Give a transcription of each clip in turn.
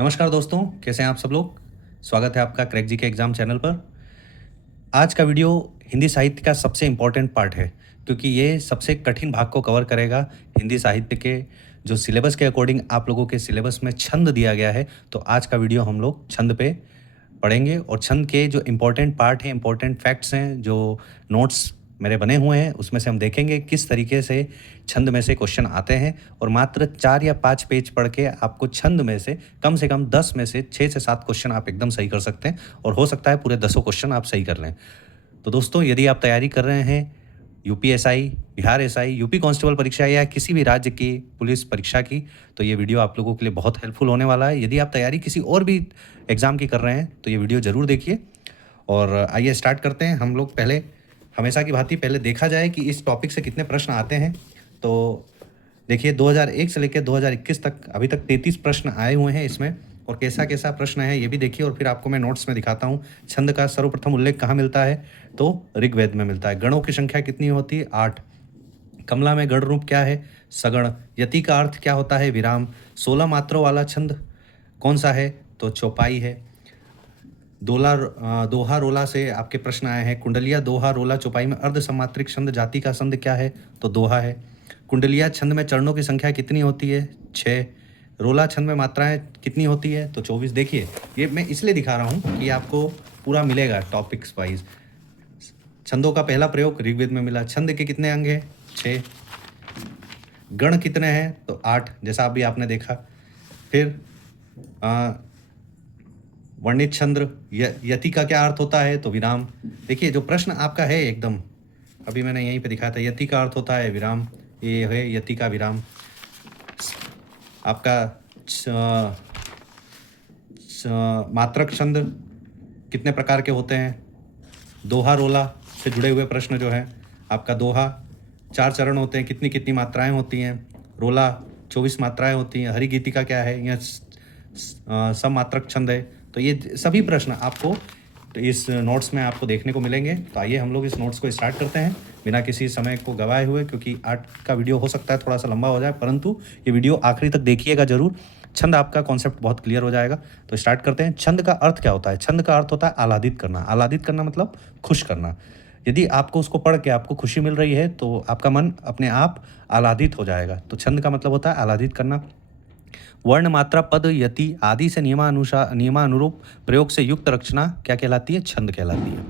नमस्कार दोस्तों, कैसे हैं आप सब लोग। स्वागत है आपका क्रैक जी के एग्ज़ाम चैनल पर। आज का वीडियो हिंदी साहित्य का सबसे इम्पोर्टेंट पार्ट है, क्योंकि ये सबसे कठिन भाग को कवर करेगा। हिंदी साहित्य के जो सिलेबस के अकॉर्डिंग आप लोगों के सिलेबस में छंद दिया गया है, तो आज का वीडियो हम लोग छंद पे पढ़ेंगे और छंद के जो इम्पोर्टेंट पार्ट हैं, इम्पोर्टेंट फैक्ट्स हैं, जो नोट्स मेरे बने हुए हैं, उसमें से हम देखेंगे किस तरीके से छंद में से क्वेश्चन आते हैं। और मात्र 4 या 5 पेज पढ़ के आपको छंद में से कम 10 में से 6 से 7 क्वेश्चन आप एकदम सही कर सकते हैं, और हो सकता है पूरे 10 क्वेश्चन आप सही कर लें। तो दोस्तों, यदि आप तैयारी कर रहे हैं UPSI, Bihar SI, UP constable परीक्षा या किसी भी राज्य की पुलिस परीक्षा की, तो ये वीडियो आप लोगों के लिए बहुत हेल्पफुल होने वाला है। यदि आप तैयारी किसी और भी एग्ज़ाम की कर रहे हैं तो ये वीडियो ज़रूर देखिए। और आइए स्टार्ट करते हैं। हम लोग पहले हमेशा की भांति पहले देखा जाए कि इस टॉपिक से कितने प्रश्न आते हैं। तो देखिए, 2001 से लेकर 2021 तक अभी तक 33 प्रश्न आए हुए हैं इसमें, और कैसा कैसा प्रश्न है ये भी देखिए। और फिर आपको मैं नोट्स में दिखाता हूँ। छंद का सर्वप्रथम उल्लेख कहाँ मिलता है, तो ऋग्वेद में मिलता है। गणों की संख्या कितनी होती है, 8। कमला में गण रूप क्या है, सगण। यति का अर्थ क्या होता है, विराम। 16 मात्रों वाला छंद कौन सा है, तो चौपाई है। दोहा रोला से आपके प्रश्न आए हैं। कुंडलिया दोहा रोला चौपाई में अर्ध समात्रिक छंद जाति का छंद क्या है, तो दोहा है। कुंडलिया छंद में चरणों की संख्या कितनी होती है, 6। रोला छंद में मात्राएं कितनी होती है, तो 24। देखिए, ये मैं इसलिए दिखा रहा हूँ कि आपको पूरा मिलेगा टॉपिक्स वाइज। छंदों का पहला प्रयोग ऋग्वेद में मिला। छंद के कितने अंग हैं, 6। गण कितने हैं, तो 8, जैसा अभी आपने देखा। फिर वर्णित छंद यति का क्या अर्थ होता है, तो विराम। देखिए, जो प्रश्न आपका है एकदम अभी मैंने यहीं पे दिखाया था, यति का अर्थ होता है विराम, ये है यति का विराम। आपका मात्रक छंद कितने प्रकार के होते हैं। दोहा रोला से जुड़े हुए प्रश्न जो है आपका, दोहा 4 चरण होते हैं, कितनी कितनी मात्राएं होती हैं। रोला 24 मात्राएं होती हैं। हरि गीतिका क्या है, यह सममात्रक छंद है। तो ये सभी प्रश्न आपको इस नोट्स में आपको देखने को मिलेंगे। तो आइए हम लोग इस नोट्स को स्टार्ट करते हैं बिना किसी समय को गवाए हुए, क्योंकि आज का वीडियो हो सकता है थोड़ा सा लंबा हो जाए, परंतु ये वीडियो आखिरी तक देखिएगा जरूर। छंद आपका कॉन्सेप्ट बहुत क्लियर हो जाएगा। तो स्टार्ट करते हैं। छंद का अर्थ क्या होता है, छंद का अर्थ होता है आह्लादित करना। आह्लादित करना मतलब खुश करना। यदि आपको उसको पढ़ के आपको खुशी मिल रही है तो आपका मन अपने आप आह्लादित हो जाएगा। तो छंद का मतलब होता है आह्लादित करना। वर्ण मात्रा पद यति आदि से नियमानुरूप प्रयोग से युक्त रचना क्या कहलाती है, छंद कहलाती है।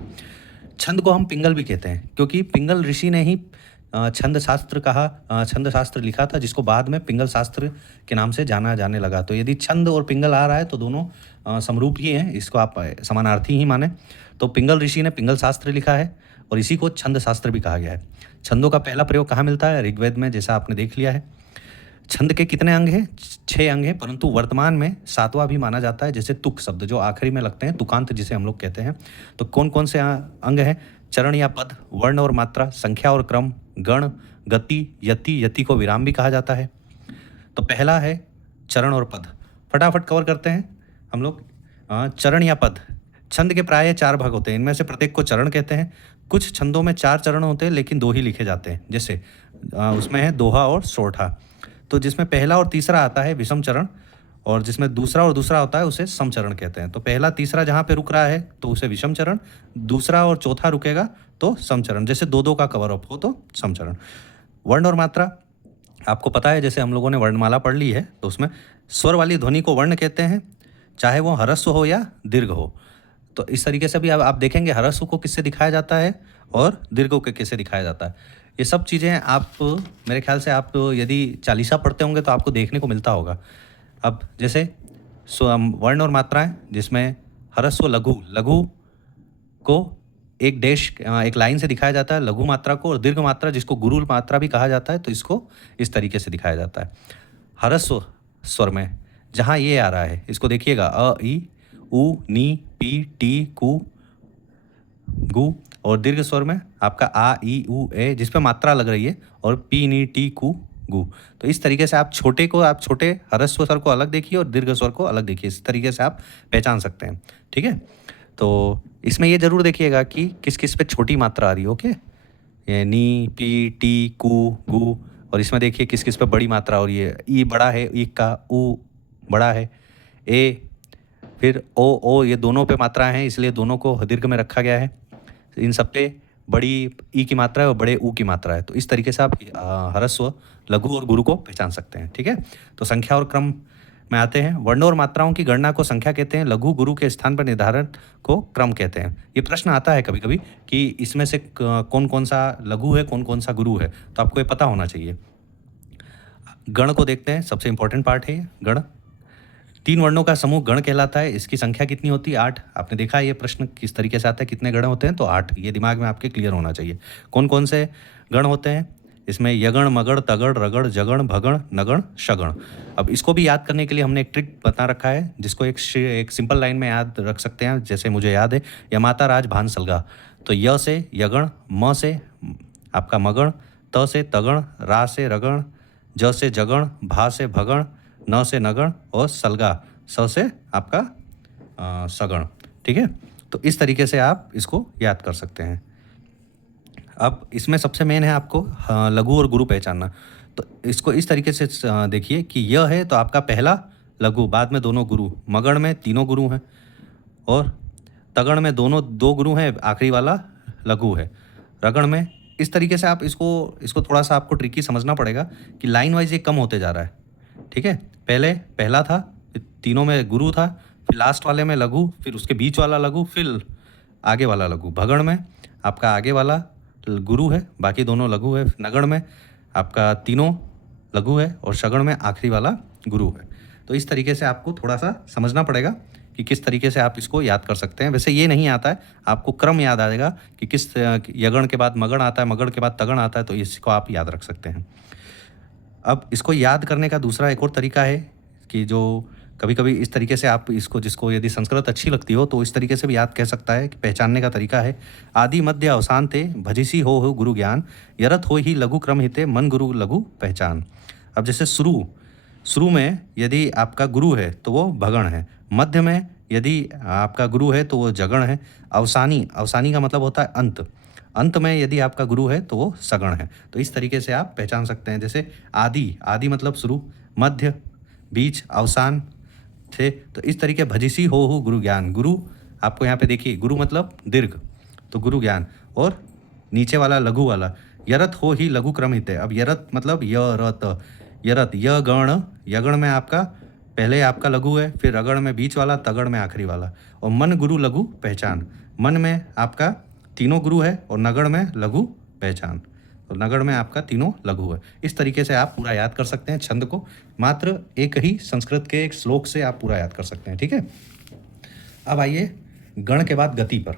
छंद को हम पिंगल भी कहते हैं, क्योंकि पिंगल ऋषि ने ही छंद शास्त्र लिखा था, जिसको बाद में पिंगल शास्त्र के नाम से जाना जाने लगा। तो यदि छंद और पिंगल आ रहा है तो दोनों समरूप ही हैं, इसको आप समानार्थी ही माने। तो पिंगल ऋषि ने पिंगल शास्त्र लिखा है और इसी को छंद शास्त्र भी कहा गया है। छंदों का पहला प्रयोग कहाँ मिलता है, ऋग्वेद में, जैसा आपने देख लिया है। छंद के कितने अंग हैं, 6 अंग हैं, परंतु वर्तमान में 7वां भी माना जाता है, जैसे तुक शब्द जो आखिरी में लगते हैं, तुकांत जिसे हम लोग कहते हैं। तो कौन कौन से अंग हैं, चरण या पद, वर्ण और मात्रा, संख्या और क्रम, गण, गति, यति, यति को विराम भी कहा जाता है। तो पहला है चरण और पद, फटाफट कवर करते हैं हम लोग। चरण या पद, छंद के प्राय 4 भाग होते हैं, इनमें से प्रत्येक को चरण कहते हैं। कुछ छंदों में 4 चरण होते हैं लेकिन 2 ही लिखे जाते हैं, जैसे उसमें है दोहा और सोरठा। तो जिसमें पहला और तीसरा आता है विषम चरण, और जिसमें दूसरा और दूसरा होता है उसे सम चरण कहते हैं। तो पहला तीसरा जहाँ पे रुक रहा है तो उसे विषम चरण, दूसरा और चौथा रुकेगा तो सम चरण, जैसे 2-2 का कवर अप हो तो सम चरण। वर्ण और मात्रा आपको पता है, जैसे हम लोगों ने वर्णमाला पढ़ ली है, तो उसमें स्वर वाली ध्वनि को वर्ण कहते हैं, चाहे वो ह्रस्व हो या दीर्घ हो। तो इस तरीके से भी आप देखेंगे ह्रस्व को किससे दिखाया जाता है और दीर्घ को किससे दिखाया जाता है। ये सब चीज़ें आप मेरे ख्याल से आप यदि चालीसा पढ़ते होंगे तो आपको देखने को मिलता होगा। अब जैसे वर्ण और मात्राएं, जिसमें ह्रस्व लघु को एक लाइन से दिखाया जाता है, लघु मात्रा को, और दीर्घ मात्रा जिसको गुरुल मात्रा भी कहा जाता है, तो इसको इस तरीके से दिखाया जाता है। ह्रस्व स्वर में जहाँ ये आ रहा है, इसको देखिएगा, अ ई उ नी पी टी कु गु, और दीर्घ स्वर में आपका आ ई उ ए, जिस पे मात्रा लग रही है, और पी नी टी कु गु। तो इस तरीके से आप छोटे ह्रस्व स्वर को अलग देखिए और दीर्घ स्वर को अलग देखिए, इस तरीके से आप पहचान सकते हैं। ठीक है, तो इसमें ये जरूर देखिएगा कि किस किस पे छोटी मात्रा आ रही है। ओके, ये नी पी टी कु गु, और इसमें देखिए किस किस पे बड़ी मात्रा हो रही है। ई बड़ा है, ई का उ बड़ा है, ए, फिर ओ, ये दोनों पे मात्राएं हैं, इसलिए दोनों को दीर्घ में रखा गया है। इन सब पे बड़ी ई की मात्रा है और बड़े ऊ की मात्रा है। तो इस तरीके से आप ह्रस्व, लघु और गुरु को पहचान सकते हैं। ठीक है, तो संख्या और क्रम में आते हैं। वर्णों और मात्राओं की गणना को संख्या कहते हैं, लघु गुरु के स्थान पर निर्धारण को क्रम कहते हैं। ये प्रश्न आता है कभी कभी कि इसमें से कौन कौन सा लघु है, कौन कौन सा गुरु है, तो आपको ये पता होना चाहिए। गण को देखते हैं, सबसे इंपॉर्टेंट पार्ट है ये गण। 3 वर्णों का समूह गण कहलाता है। इसकी संख्या कितनी होती है? 8। आपने देखा है ये प्रश्न किस तरीके से आता है, कितने गण होते हैं? तो 8। ये दिमाग में आपके क्लियर होना चाहिए। कौन कौन से गण होते हैं? इसमें यगण, मगण, तगड़, रगड़, जगण, भगण, नगण, शगण। अब इसको भी याद करने के लिए हमने एक ट्रिक बता रखा है, जिसको एक सिंपल लाइन में याद रख सकते हैं। जैसे मुझे याद है, यमाता राज भान सलगा। तो य से यगण, म से आपका मगण, त से तगण, रा से रगण, ज से जगण, भा से भगण, न से नगण और सलगा स से आपका सगण। ठीक है, तो इस तरीके से आप इसको याद कर सकते हैं। अब इसमें सबसे मेन है आपको लघु और गुरु पहचानना। तो इसको इस तरीके से देखिए कि यह है तो आपका पहला लघु, बाद में दोनों गुरु। मगण में तीनों गुरु हैं और तगण में दो गुरु हैं, आखिरी वाला लघु है। रगण में इस तरीके से आप इसको थोड़ा सा आपको ट्रिकी समझना पड़ेगा कि लाइन वाइज ये कम होते जा रहा है। ठीक है, पहले पहला था, फिर तीनों में गुरु था, फिर लास्ट वाले में लघु, फिर उसके बीच वाला लघु, फिर आगे वाला लघु। भगण में आपका आगे वाला गुरु है, बाकी दोनों लघु है। नगण में आपका तीनों लघु है और शगण में आखिरी वाला गुरु है। तो इस तरीके से आपको थोड़ा सा समझना पड़ेगा कि किस तरीके से आप इसको याद कर सकते हैं। वैसे ये नहीं आता है, आपको क्रम याद आएगा कि किस यगण के बाद मगण आता है, मगण के बाद तगण आता है, तो इसको आप याद रख सकते हैं। अब इसको याद करने का दूसरा एक और तरीका है कि जो कभी कभी इस तरीके से आप इसको, जिसको यदि संस्कृत अच्छी लगती हो तो इस तरीके से भी याद कह सकता है कि पहचानने का तरीका है। आदि मध्य अवसान थे भजिसी हो गुरु ज्ञान, यरत हो ही लघु क्रम हिते मन गुरु लघु पहचान। अब जैसे शुरू में यदि आपका गुरु है तो वो भगण है, मध्य में यदि आपका गुरु है तो वो जगण है, अवसानी का मतलब होता है अंत में यदि आपका गुरु है तो वो सगण है। तो इस तरीके से आप पहचान सकते हैं। जैसे आदि मतलब शुरू, मध्य, बीच, अवसान थे, तो इस तरीके भजिसी हो गुरु ज्ञान। गुरु आपको यहाँ पे देखिए, गुरु मतलब दीर्घ, तो गुरु ज्ञान। और नीचे वाला लघु वाला यरत हो ही लघु क्रम हित है। अब यरत मतलब यरत यगण में आपका पहले आपका लघु है, फिर रगण में बीच वाला, तगड़ में आखिरी वाला। और मन गुरु लघु पहचान, मन में आपका तीनों गुरु है और नगण में लघु पहचान, तो नगण में आपका तीनों लघु है। इस तरीके से आप पूरा याद कर सकते हैं छंद को, मात्र एक ही संस्कृत के एक श्लोक से आप पूरा याद कर सकते हैं। ठीक है, अब आइए गण के बाद गति पर।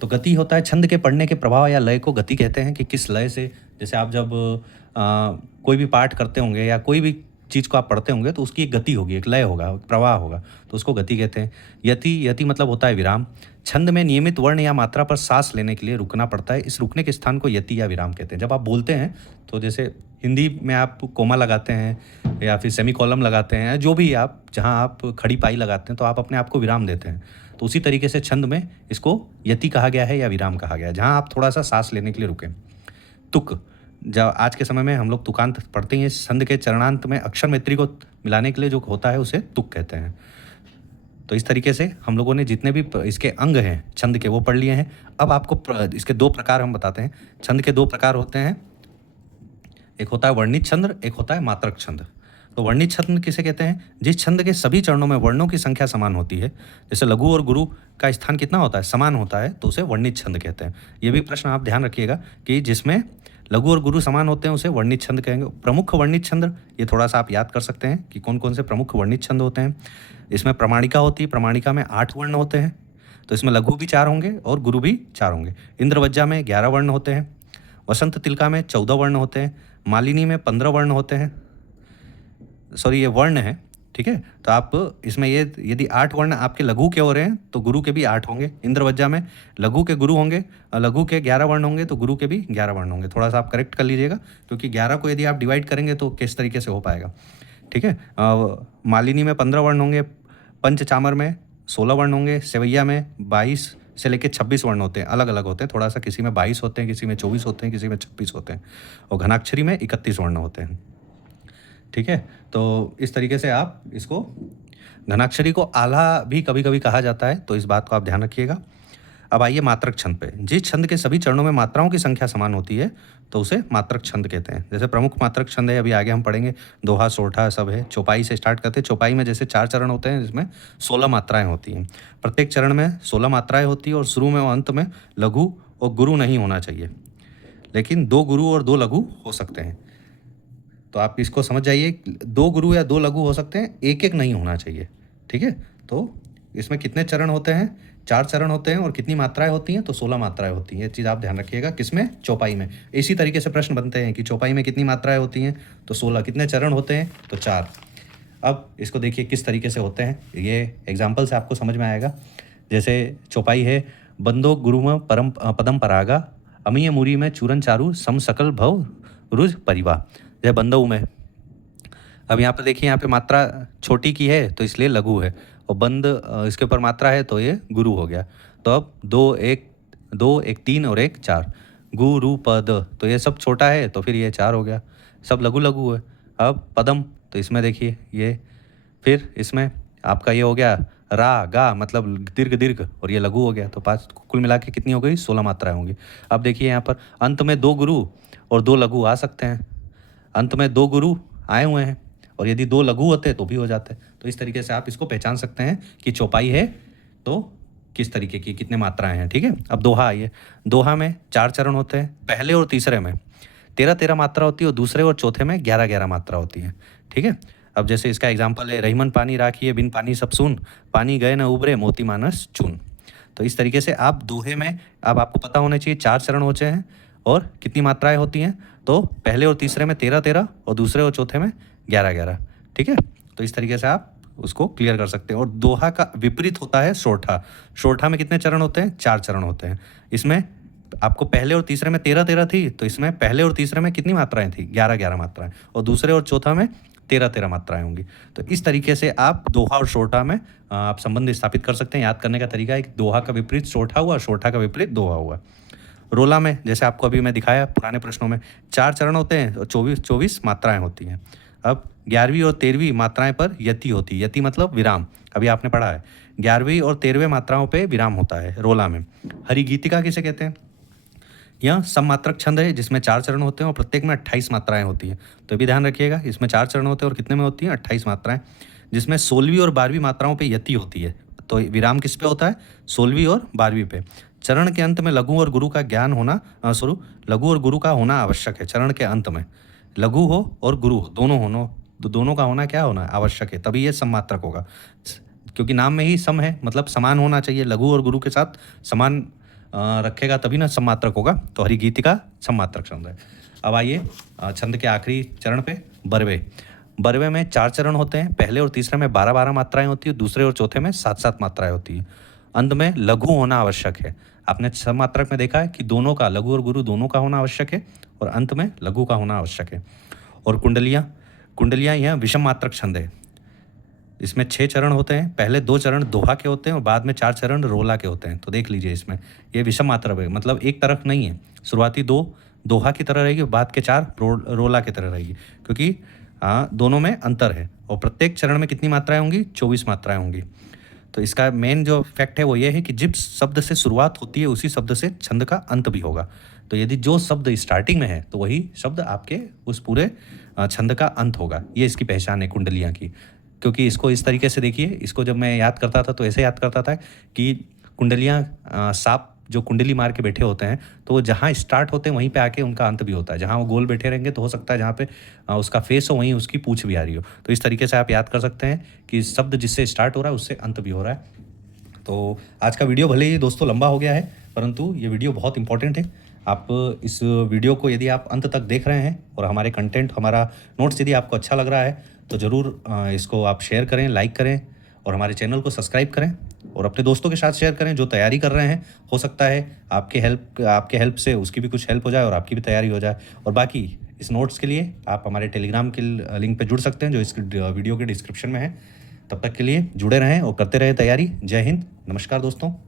तो गति होता है छंद के पढ़ने के प्रभाव या लय को गति कहते हैं, कि किस लय से, जैसे आप जब कोई भी पाठ करते होंगे या कोई भी चीज़ को आप पढ़ते होंगे तो उसकी एक गति होगी, एक लय होगा, प्रवाह होगा, तो उसको गति कहते हैं। यति मतलब होता है विराम। छंद में नियमित वर्ण या मात्रा पर सांस लेने के लिए रुकना पड़ता है, इस रुकने के स्थान को यति या विराम कहते हैं। जब आप बोलते हैं तो जैसे हिंदी में आप कोमा लगाते हैं या फिर सेमी कॉलम लगाते हैं, जो भी आप जहाँ आप खड़ी पाई लगाते हैं तो आप अपने आप को विराम देते हैं। तो उसी तरीके से छंद में इसको यति कहा गया है या विराम कहा गया है, जहाँ आप थोड़ा सा सांस लेने के लिए रुकें। तुक, जब आज के समय में हम लोग तुकांत पढ़ते हैं, छंद के चरणांत में अक्षर मैत्री को मिलाने के लिए जो होता है उसे तुक कहते हैं। तो इस तरीके से हम लोगों ने जितने भी इसके अंग हैं छंद के वो पढ़ लिए हैं। अब आपको इसके 2 प्रकार हम बताते हैं। छंद के 2 प्रकार होते हैं, एक होता है वर्णित छंद, एक होता है मात्रक छंद। तो वर्णित छंद किसे कहते हैं? जिस छंद के सभी चरणों में वर्णों की संख्या समान होती है, जैसे लघु और गुरु का स्थान कितना होता है, समान होता है, तो उसे वर्णित छंद कहते हैं। ये भी प्रश्न आप ध्यान रखिएगा कि जिसमें लघु और गुरु समान होते हैं उसे वर्णित छंद कहेंगे। प्रमुख वर्णित छंद, ये थोड़ा सा आप याद कर सकते हैं कि कौन कौन से प्रमुख वर्णित छंद होते हैं। इसमें प्रमाणिका होती है, प्रमाणिका में 8 वर्ण होते हैं, तो इसमें लघु भी 4 होंगे और गुरु भी 4 होंगे। इंद्रवज्जा में 11 वर्ण होते हैं, वसंत तिलका में 14 वर्ण होते हैं, मालिनी में 15 वर्ण होते हैं। सॉरी, ये वर्ण है, ठीक है। तो आप इसमें ये यदि 8 वर्ण आपके लघु के हो रहे हैं तो गुरु के भी 8 होंगे। इंद्रवज्जा में लघु के गुरु होंगे, लघु के 11 वर्ण होंगे तो गुरु के भी 11 वर्ण होंगे। थोड़ा सा आप करेक्ट कर लीजिएगा, क्योंकि 11 को यदि आप डिवाइड करेंगे तो किस तरीके से हो पाएगा, ठीक है। मालिनी में 15 वर्ण होंगे, पंचचामर में 16 वर्ण होंगे, सेवैया में 22 से लेकर 26 वर्ण होते हैं, अलग अलग होते हैं थोड़ा सा, किसी में 22 होते हैं, किसी में 24 होते हैं, किसी में 26 होते हैं। और घनाक्षरी में 31 वर्ण होते हैं, ठीक है। तो इस तरीके से आप इसको घनाक्षरी को आला भी कभी कभी कहा जाता है, तो इस बात को आप ध्यान रखिएगा। अब आइए मात्रक छंद पे। जिस छंद के सभी चरणों में मात्राओं की संख्या समान होती है तो उसे मात्रक छंद कहते हैं। जैसे प्रमुख मात्रक छंद है, अभी आगे हम पढ़ेंगे, दोहा, सोरठा सब है। चौपाई से स्टार्ट करते हैं। चौपाई में जैसे 4 चरण होते हैं, जिसमें 16 मात्राएं होती हैं। प्रत्येक चरण में 16 मात्राएं होती है और शुरू में और अंत में लघु और गुरु नहीं होना चाहिए, लेकिन 2 गुरु और 2 लघु हो सकते हैं। तो आप इसको समझ जाइए, 2 गुरु या 2 लघु हो सकते हैं, एक एक नहीं होना चाहिए। ठीक है, तो इसमें कितने चरण होते हैं? 4 चरण होते हैं। और कितनी मात्राएं होती हैं? तो 16 मात्राएं होती हैं। ये चीज़ आप ध्यान रखिएगा। किसमें? चौपाई में। इसी तरीके से प्रश्न बनते हैं कि चौपाई में कितनी मात्राएं होती हैं? तो 16। कितने चरण होते हैं? तो 4। अब इसको देखिए किस तरीके से होते हैं, ये एग्जाम्पल से आपको समझ में आएगा। जैसे चौपाई है, बंदो गुरुम परम पदम परागा, अमीय मुरी में चूरन चारू, सम सकल भव रुज परिवा। जय बंदऊ में, अब यहाँ पर देखिए, यहाँ पे मात्रा छोटी की है तो इसलिए लघु है, और बंद इसके ऊपर मात्रा है तो ये गुरु हो गया। तो अब 2 1 3 और 1 4, गुरु पद, तो ये सब छोटा है तो फिर ये 4 हो गया, सब लघु लघु है। अब पदम, तो इसमें देखिए ये, फिर इसमें आपका ये हो गया रा गा, मतलब दीर्घ दीर्घ, और ये लघु हो गया। तो 5 कुल मिला के कितनी हो गई? 16 मात्राएं होंगी। अब देखिए यहाँ पर अंत में 2 गुरु और 2 लघु आ सकते हैं। अंत में 2 गुरु आए हुए हैं, और यदि 2 लघु होते तो भी हो जाते। तो इस तरीके से आप इसको पहचान सकते हैं कि चौपाई है तो किस तरीके की, कितने मात्राएं हैं। ठीक है, अब दोहा आइए। दोहा में 4 चरण होते हैं। पहले और तीसरे में 13 मात्रा होती है, और दूसरे और चौथे में 11 मात्रा होती है। ठीक है, अब जैसे इसका एग्जाम्पल है, रहीमन पानी राखिए बिन पानी सब सुन, पानी गए न उबरे मोती मानस चून। तो इस तरीके से आप दोहे में, अब आपको पता होना चाहिए 4 चरण होते हैं और कितनी मात्राएं होती हैं। तो पहले और तीसरे में 13 और दूसरे और चौथे में 11। ठीक है, तो इस तरीके से आप उसको क्लियर कर सकते हैं। और दोहा का विपरीत होता है सोरठा। सोरठा में कितने चरण होते हैं? 4 चरण होते हैं। इसमें आपको पहले और तीसरे में 13 थी, तो इसमें पहले और तीसरे में कितनी मात्राएं थी? 11 मात्राएं, और दूसरे और चौथा में 13 मात्राएं होंगी। तो इस तरीके से आप दोहा और सोरठा में आप संबंध स्थापित कर सकते हैं। याद करने का तरीका है कि दोहा का विपरीत सोरठा हुआ, सोरठा का विपरीत दोहा हुआ। रोला में जैसे आपको अभी मैं दिखाया पुराने प्रश्नों में, 4 चरण होते हैं और 24 मात्राएं होती हैं। अब 11वीं और 13वीं मात्राएं पर यति होती है। यति मतलब विराम, अभी आपने पढ़ा है। 11वीं और 13वें मात्राओं पे विराम होता है रोला में। हरिगीतिका किसे कहते हैं? यह सममात्रक छंद है जिसमें 4 चरण होते हैं और प्रत्येक में 28 मात्राएं होती हैं। तो ये भी ध्यान रखिएगा, इसमें 4 चरण होते हैं और कितने में होती हैं? 28 मात्राएं, जिसमें 16वीं और 12वीं मात्राओं पे यति होती है। तो विराम किस पे होता है? 16वीं और 12वीं पे। चरण के अंत में लघु और गुरु का ज्ञान होना, लघु और गुरु का होना आवश्यक है। चरण के अंत में लघु हो और गुरु हो, दोनों का होना क्या होना आवश्यक है, तभी ये सममात्रक होगा। क्योंकि नाम में ही सम है, मतलब समान होना चाहिए। लघु और गुरु के साथ समान रखेगा तभी ना सममात्रक होगा। तो हरिगीतिका सममात्रक छंद है। अब आइए छंद के आखिरी चरण पे, बरवे। बरवे में 4 चरण होते हैं। पहले और तीसरे में 12 मात्राएं होती है, दूसरे और चौथे में 7 मात्राएं होती है। अंत में लघु होना आवश्यक है। आपने सममात्रक में देखा है कि दोनों का, लघु और गुरु दोनों का होना आवश्यक है, और अंत में लघु का होना आवश्यक है। और कुंडलियाँ यह विषम मात्रक छंद है। इसमें 6 चरण होते हैं। पहले 2 चरण दोहा के होते हैं और बाद में 4 चरण रोला के होते हैं। तो देख लीजिए, इसमें ये विषम मात्रक है, मतलब एक तरफ नहीं है। शुरुआती 2 दोहा की तरह रहेगी, बाद के 4 रोला की तरह रहेगी, क्योंकि दोनों में अंतर है। और प्रत्येक चरण में कितनी मात्राएं होंगी? 24 मात्राएं होंगी। तो इसका मेन जो फैक्ट है वो ये है कि जिस शब्द से शुरुआत होती है उसी शब्द से छंद का अंत भी होगा। तो यदि जो शब्द स्टार्टिंग में है तो वही शब्द आपके उस पूरे छंद का अंत होगा। ये इसकी पहचान है कुंडलियाँ की। क्योंकि इसको इस तरीके से देखिए, इसको जब मैं याद करता था तो ऐसे याद करता था कि कुंडलियाँ, सांप जो कुंडली मार के बैठे होते हैं, तो वो जहाँ स्टार्ट होते हैं वहीं पे आके उनका अंत भी होता है। जहाँ वो गोल बैठे रहेंगे तो हो सकता है जहाँ पे उसका फेस हो वहीं उसकी पूंछ भी आ रही हो। तो इस तरीके से आप याद कर सकते हैं कि शब्द जिससे स्टार्ट हो रहा है उससे अंत भी हो रहा है। तो आज का वीडियो भले ही दोस्तों लंबा हो गया है, परंतु ये वीडियो बहुत इंपॉर्टेंट है। आप इस वीडियो को यदि आप अंत तक देख रहे हैं और हमारे कंटेंट, हमारा नोट्स यदि आपको अच्छा लग रहा है तो ज़रूर इसको आप शेयर करें, लाइक करें, और हमारे चैनल को सब्सक्राइब करें और अपने दोस्तों के साथ शेयर करें जो तैयारी कर रहे हैं। हो सकता है आपके हेल्प से उसकी भी कुछ हेल्प हो जाए और आपकी भी तैयारी हो जाए। और बाकी इस नोट्स के लिए आप हमारे टेलीग्राम के लिंक पर जुड़ सकते हैं जो इस वीडियो के डिस्क्रिप्शन में है। तब तक के लिए जुड़े रहें और करते रहें तैयारी। जय हिंद, नमस्कार दोस्तों।